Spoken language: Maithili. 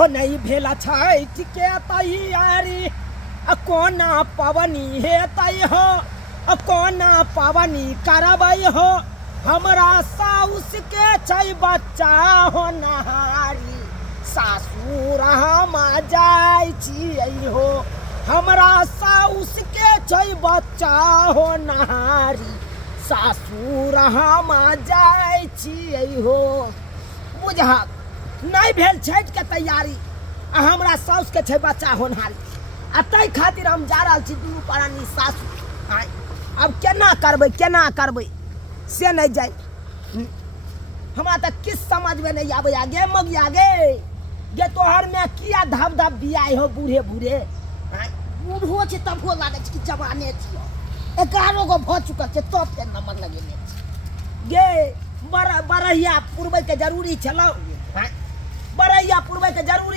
हो नहीं भेला छठ के तैयारी कोना पवनी हे तय हो कोना पवनी करबै हो हमरा साउस के छै बच्चा हो नहारी सासुर हम जाइ छियै हो हमरा साउस के छै बच्चा हो नहारी सासुर हम जाइ छियै हो बुझा नहीं भेल छठ के तैयारी आ हमरा साउस के छै बच्चा होनहारी आ तै खातिर हम जा रहल छी दुनू प्राणी सासु अब केना करबै से नहीं जाए हमरा तो किस समझ में नहीं आवे आगे मग आगे गे तोहर में किया धब धब बियाह हो बूढ़े बूढ़े बूढ़ो छै तब हो लागे छै कि जवाने छियो 11 गो भ चुकल छै तब पे नंबर लगेने गे बरहिया पुरबै के जरूरी छलो बरहिया पुरबै के